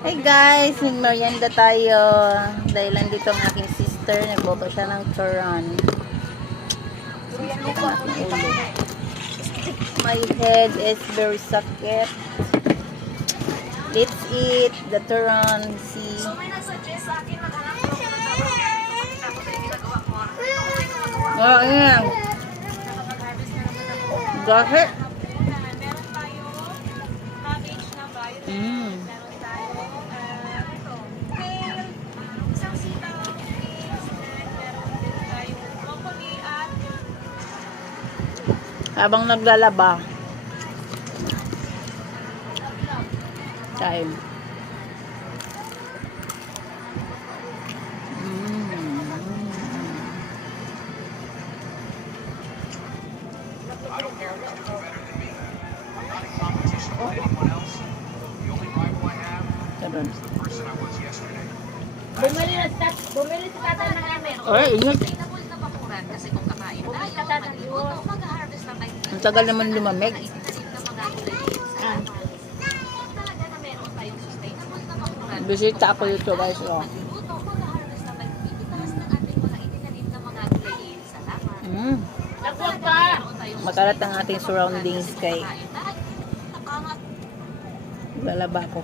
Hey guys, nagmerienda tayo. Dahil nandito ang aking sister, nagboto siya ng turon. Sakit ang aking ulo. My head is very sakit. Let's eat the turon. See. Oh, yeah. Gahe. Mm. Habang naglalaba. Kain. I don't care if you do better than me. I'm not in competition with anyone else. The only rival I have Turon. is the person I was yesterday. Bumili si tata ng amin. Ay, ingat. Sustainable na bakuran kasi kung kakain tayo, magluluto, mag-harvest na tayo. Ang tagal naman lumamig. Itinanim na mga gulay sa laman. Talaga na meron tayong sustainable na bakuran. Bisita ako dito guys. Oh. Magluluto, mag-harvest na tayo. Pipitaas ng ating mga itinanim na mga gulay sa laman. Mm. Nakuha pa. Makalat ang ating surroundings kay lalaba ko.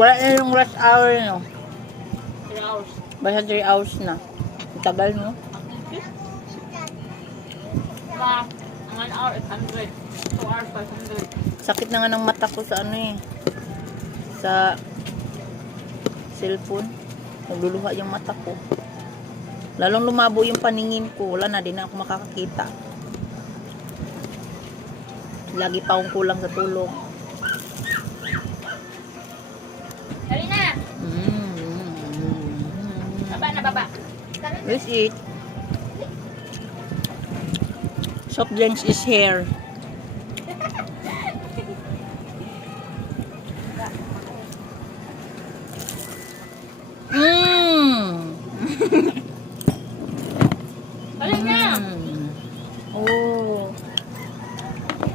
Wala na yung rush hour no. 3 hours. Basta 3 hours na. Ang tagal no. Ma, ang 1 hour 800. 2 hours 500. Sakit na nga ng mata ko sa ano eh. Sa cellphone. Nagluluha yung mata ko. Lalong lumabo yung paningin ko. Wala na, di na ako makakakita. Lagi pa akong kulang sa tulog. Dali na. Baba na baba. Let's eat. Soft drinks is here. Mmm. Dali na. Oh,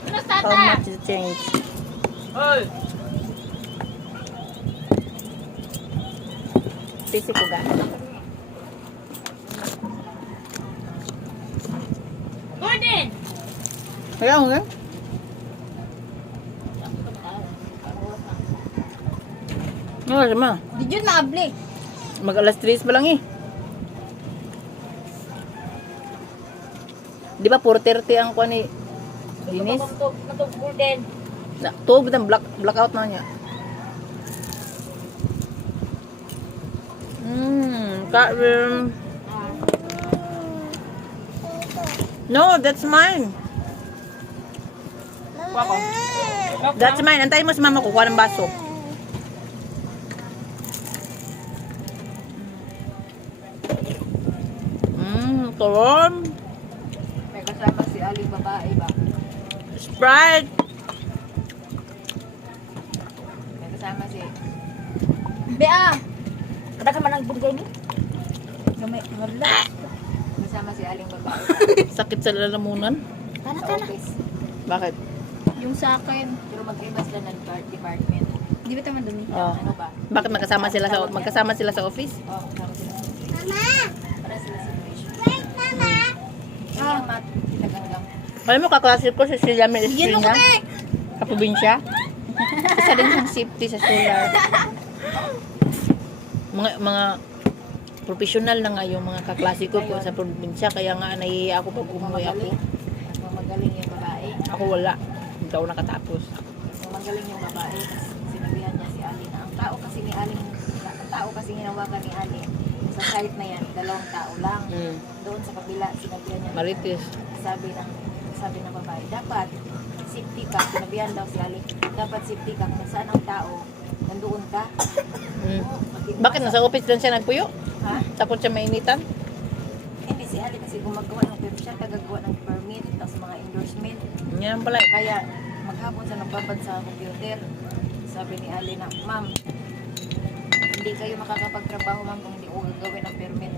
Ano how tata? much is the change? Hoy. Sisi ko ga. Gordon. Kaya mo nga? Ano sama? Did you na-abli? Mag alas 3 pa lang eh. Di ba 4:30 ang kuha ni Dinis? Matog Gordon. Tuog ng blackout na niya. Karim. No, that's mine. Kuha ko. That's mine. Antayin mo si mama ko kuha ng baso. Turon. May kasama si Aling babae ba? Sprite. May kasama si... Bea. Kada ka man ang bugay ni. Gamay, wala. Kasama si Aling babae Sakit sa lalamunan. Kana sa kana. office. Bakit? Yung sa akin. Pero mag-iba sila ng department. Di ba tama dumi? Oh. Ano ba? Bakit magkasama sila sa office? Oo, kasama sila sa office. Para sila sa situation. Yung mat, tinaganggam. Alam mo, kaklase ko si Yami Bigyan mo Estrina. kami. Kaprobinsya. Isa din siyang safety sa solar. Mga professional na nga yung mga kaklase ko sa probinsya. Kaya nga nahihiya ako pag umuwi ako. Mas magaling yung babae. Ako wala. Hindi ako nakatapos. Mas magaling yung babae. Sinabihan niya si Ali na ang tao kasi ni Ali, ang tao kasi hinawakan ni Ali sa site na yan, 2 tao lang. Doon sa kabila, sinabihan niya. Marites. Sabi ng babae, dapat safety ka. Sinabihan daw si Ali, dapat safety ka. Kung saan ang tao, nandoon ka. Bakit nasa office lang siya nagpuyo? Ha? Takot siya mainitan? Hindi si Ali kasi gumagawa ng permit siya, tagagawa ng permit, tapos mga endorsement. Yan pala. Kaya maghapon sa nagbabad sa computer. Sabi ni Ali na, ma'am, hindi kayo makakapagtrabaho ma'am kung hindi ko gagawin ng permit.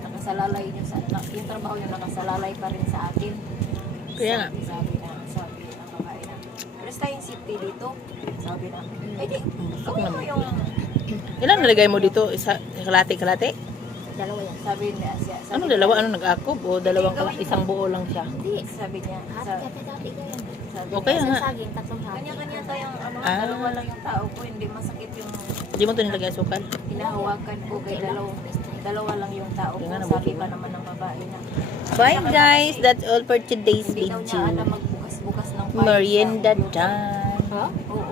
Nakasalalay yun sa, yung trabaho yun nakasalalay pa rin sa atin. Kaya nga. Sabi na, pares tayong safety dito. Sabi na, eh di, Fuck gawin mo naman. yung, Ilan nalagay mo dito? Isa, kalate? Dalawa yan. sabi niya, Ano dalawa? Ano nag-akob? O dalawang isang buo lang siya? Hindi. sabi niya, Hati-hati ka yan. sabi Okay niya, nga. Sa saging, tatlong hati. kanya-kanya tayong ano, Ah. dalawa lang yung tao ko, hindi masakit yung Hindi mo ito nilagay asukal? hinahawakan ko kay dalawa lang yung tao ko. Tingnan na, Sabi buti pa ba? naman ng babae na, Bye guys! That's all for today's hindi daw niya video. alam magbukas-bukas ng files sa Merienda computer. time. Ha? Oo,